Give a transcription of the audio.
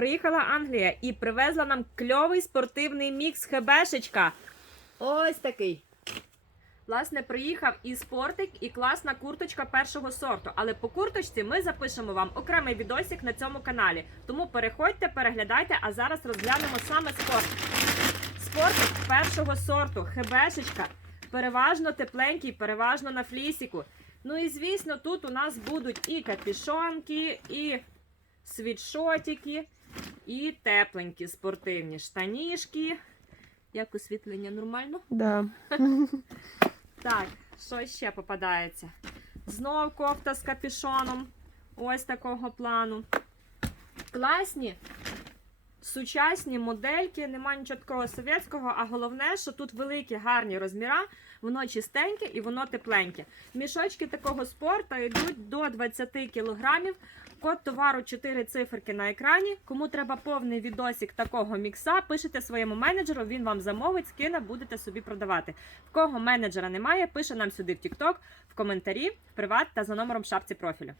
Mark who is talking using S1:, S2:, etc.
S1: приїхала Англія і привезла нам кльовий спортивний мікс хебешечка. Ось такий. Власне, приїхав і спортик, і класна курточка першого сорту. Але по курточці ми запишемо вам окремий відосик на цьому каналі. Тому переходьте, переглядайте, а зараз розглянемо саме спорт. Спортик першого сорту, хебешечка, переважно тепленький, переважно на флісіку. Ну і звісно, тут у нас будуть і капішонки, і світшотики, і тепленькі спортивні штаніжки. Як освітлення нормально?
S2: Да.
S1: Так, що ще попадається? Знов кофта з капюшоном. Ось такого плану. Класні. Сучасні модельки, нема нічого такого совєтського, а головне, що тут великі гарні розміра, воно чистеньке і воно тепленьке. Мішочки такого спорту йдуть до 20 кілограмів. Код товару 4 циферки на екрані. Кому треба повний відосик такого мікса, пишете своєму менеджеру, він вам замовить, скине, будете собі продавати. В кого менеджера немає, пише нам сюди в TikTok, в коментарі, в приват та за номером в шапці профілю.